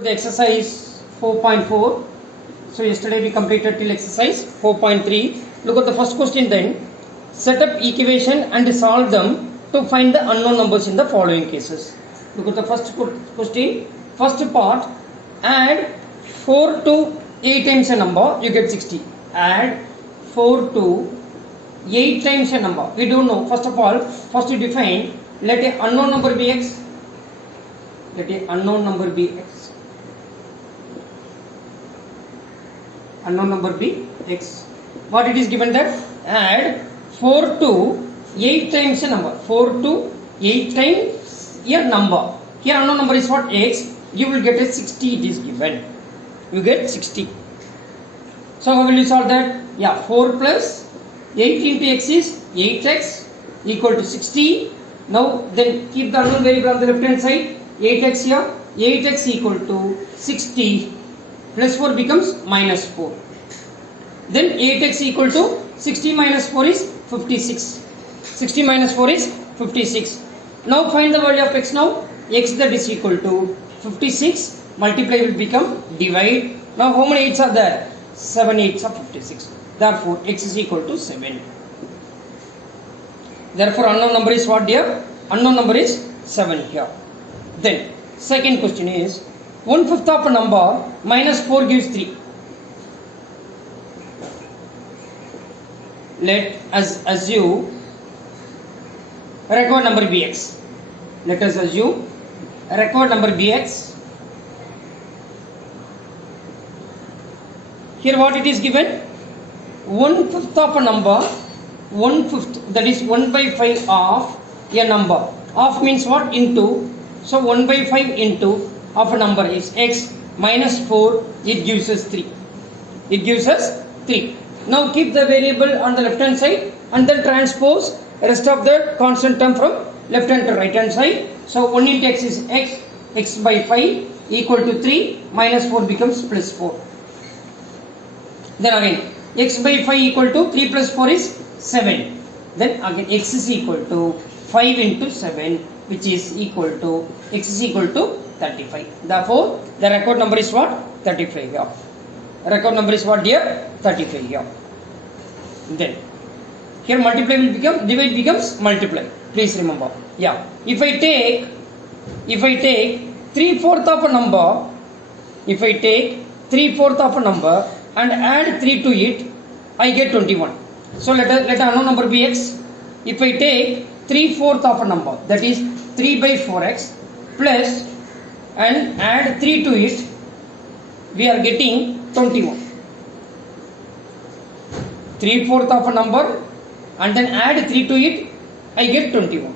The exercise 4.4. So yesterday we completed till exercise 4.3. Look at the first question then. Set up equation and solve them to find the unknown numbers in the following cases. Look at the first question. First part, add 4 to 8 times a number, you get 60. Add 4 to 8 times a number. We don't know. First of all, first you define, let a unknown number be x. Let a unknown number be x. Unknown number be x. What it is given that? Add 4 to 8 times a number. 4 to 8 times a number. Here unknown number is what? X. You will get a 60. It is given. You get 60. So how will you solve that? Yeah, 4 plus 8 into x is 8x equal to 60. Now then keep the unknown variable on the left hand side. 8x here. 8x equal to 60. Plus 4 becomes minus 4. Then 8x equal to 60 minus 4 is 56. 60 minus 4 is 56. Now find the value of x now. X that is equal to 56. Multiply will become divide. Now how many 8s are there? 7 8s are 56. Therefore x is equal to 7. Therefore unknown number is what here? Unknown number is 7 here. Then second question is 1/5 of a number minus 4 gives 3. Let us assume required number be x. Let us assume required number be x. Here what it is given? 1/5 of a number, 1/5, that is 1/5 of a number. Of means what? Into. So 1/5 into of a number is x minus 4, it gives us 3. It gives us 3. Now keep the variable on the left hand side and then transpose rest of the constant term from left hand to right hand side. So 1 into x is x, x by 5 equal to 3, minus 4 becomes plus 4. Then again x by 5 equal to 3 plus 4 is 7. Then again x is equal to 5 into 7, which is equal to, x is equal to 35. Therefore, the record number is what? 35 here. Record number is what here? 35 here. Then, here multiply will become, divide becomes multiply. Please remember. Yeah. If I take 3/4 of a number, if I take 3/4 of a number and add 3 to it, I get 21. So let unknown number be x. If I take 3/4 of a number, that is 3 by 4x plus and add 3 to it, we are getting 21. 3/4 of a number and then add 3 to it, I get 21.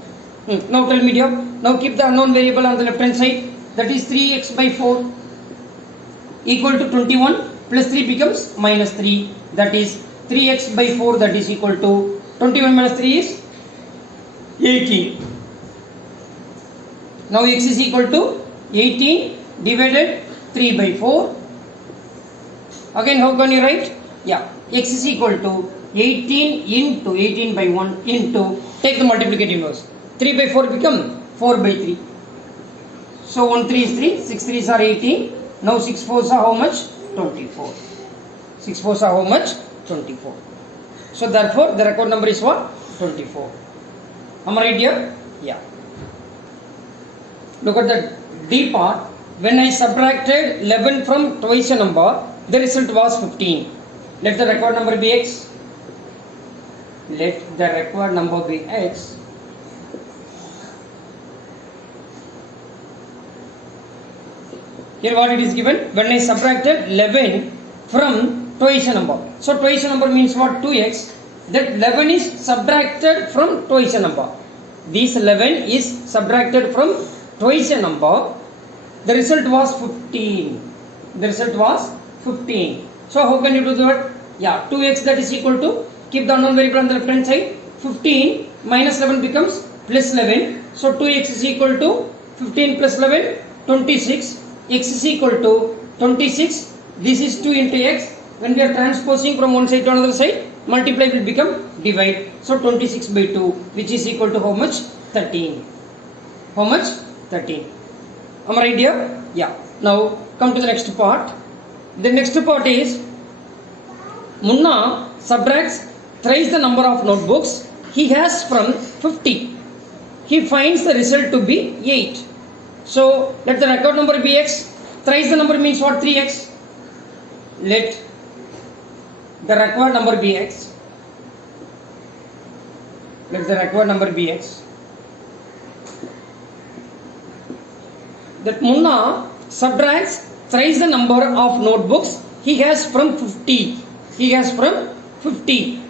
Now tell me dear, now keep the unknown variable on the left hand side, that is 3x by 4 equal to 21 plus 3 becomes minus 3, that is 3x by 4, that is equal to 21 minus 3 is 18. Now x is equal to 18 divided 3 by 4. Again how can you write? Yeah, x is equal to 18 into 18 by 1 into, take the multiplicative inverse. 3 by 4 become 4 by 3. So 1 3 is 3, 6 3s are 18. Now 6 4s are how much? 24. 6 4s are how much? 24. So therefore the record number is what? 24. Am I right here? Yeah. Look at the D part. When I subtracted 11 from twice a number, the result was 15. Let the required number be x. Let the required number be x. Here what it is given? When I subtracted 11 from twice a number. So twice a number means what? 2x. That 11 is subtracted from twice a number. This 11 is subtracted from twice a number. The result was 15. The result was 15. So how can you do that? Yeah, 2x that is equal to, keep the unknown variable on the left hand side. 15 minus 11 becomes plus 11. So 2x is equal to 15 plus 11, 26. X is equal to 26. This is 2 into x. When we are transposing from one side to another side, multiply will become divide. So 26 by 2, which is equal to how much? 13. How much? 13. Am I right here? Yeah. Now come to the next part. The next part is Munna subtracts thrice the number of notebooks he has from 50. He finds the result to be 8. So let the record number be x. Thrice the number means what? 3x. Let the required number be x. Let the required number be x. That Munna subtracts thrice the number of notebooks he has from 50. He has from 50.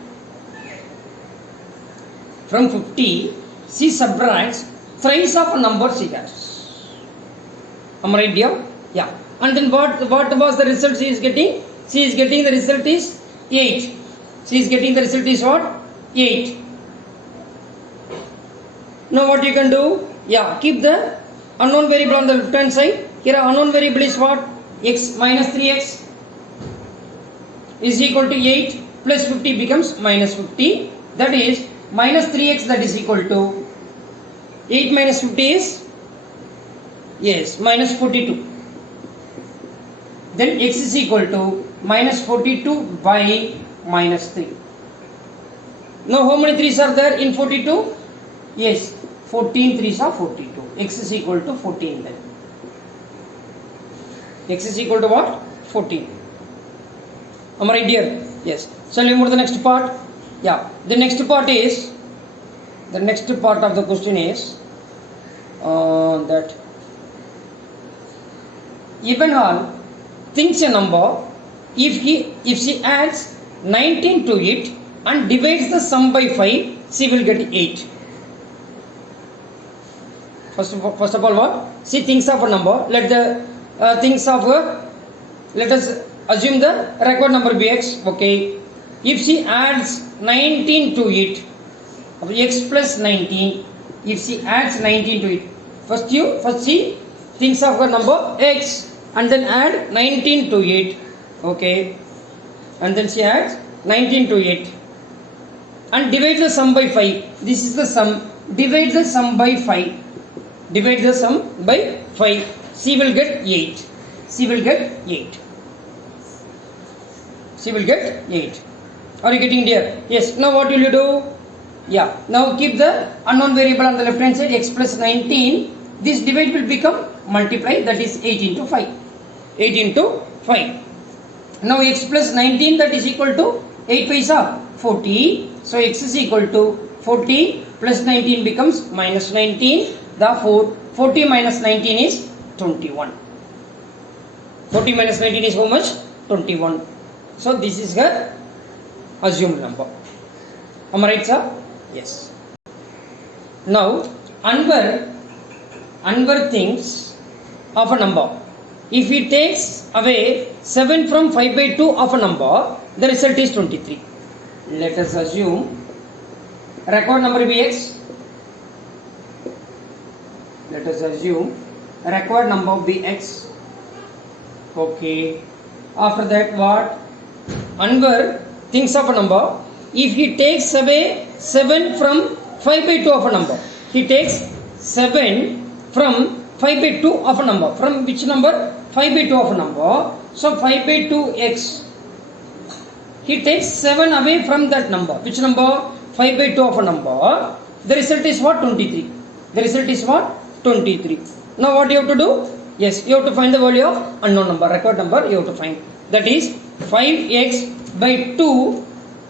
From 50, she subtracts thrice of numbers he has. Am I right, dear? Yeah. And then what was the result she is getting? She is getting the result is 8. She is getting the result is what? 8. Now what you can do? Yeah, keep the unknown variable on the left hand side. Here unknown variable is what? X minus 3x is equal to 8 plus 50 becomes minus 50. That is minus 3x, that is equal to 8 minus 50 is, yes, minus 42. Then x is equal to minus 42 by minus 3. Now how many 3's are there in 42? Yes, 14 3's are 42. X is equal to 14 then. X is equal to what? 14. Am I right, dear? Yes. Shall we move to the next part? Yeah. The next part of the question is that Ebenhall thinks a number if she adds 19 to it and divides the sum by 5, she will get 8. First of all, what? She thinks of a number. Let us assume the record number be x. Okay. If she adds 19 to it, x plus 19. If she adds 19 to it, first she thinks of a number x and then add 19 to it. Okay. And then she adds 19 to it and divide the sum by 5. This is the sum. Divide the sum by 5. Divide the sum by 5. She will get 8. She will get 8. She will get 8. Are you getting there? Yes. Now what will you do? Yeah. Now keep the unknown variable on the left hand side, x plus 19. This divide will become multiply, that is 8 into 5. 8 into 5. Now x plus 19, that is equal to 8 paisa 40. So x is equal to 40 plus 19 becomes minus 19. Therefore 40 minus 19 is 21. 40 minus 19 is how much? 21. So this is her assumed number. Am I right, sir? Yes. Now Anwar thinks of a number. If he takes away 7 from 5 by 2 of a number, the result is 23. Let us assume record number be x. Let us assume required number be x. Okay. After that, what? Anwar thinks of a number. If he takes away 7 from 5 by 2 of a number, he takes 7 from 5 by 2 of a number. From which number? 5 by 2 of a number. So 5 by 2x. He takes 7 away from that number. Which number? 5 by 2 of a number. The result is what? 23. The result is what? 23. Now what you have to do? Yes, you have to find the value of unknown number, record number you have to find. That is 5x by 2.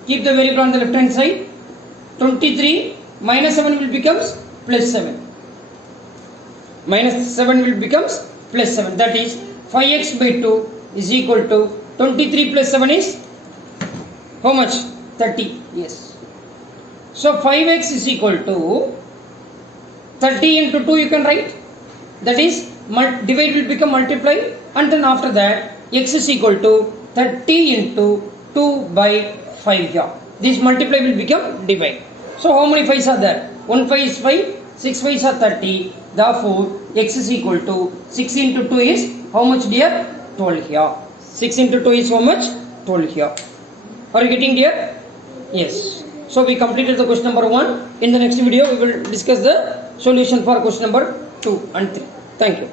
Keep the variable on the left hand side. 23 minus 7 will becomes plus 7. Minus 7 will becomes plus 7. That is 5x by 2 is equal to 23 plus 7 is how much? 30. Yes. So 5x is equal to 30 into 2 you can write. That is divide will become multiply, and then after that x is equal to 30 into 2 by 5 here. This multiply will become divide. So how many 5's are there? 1 5 is 5, 6 5's are 30. Therefore x is equal to 6 into 2 is how much, dear? 12 here. 6 into 2 is how much? 12 here. Are you getting there? Yes. So we completed the question number 1. In the next video we will discuss the solution for question number 2 and 3. Thank you.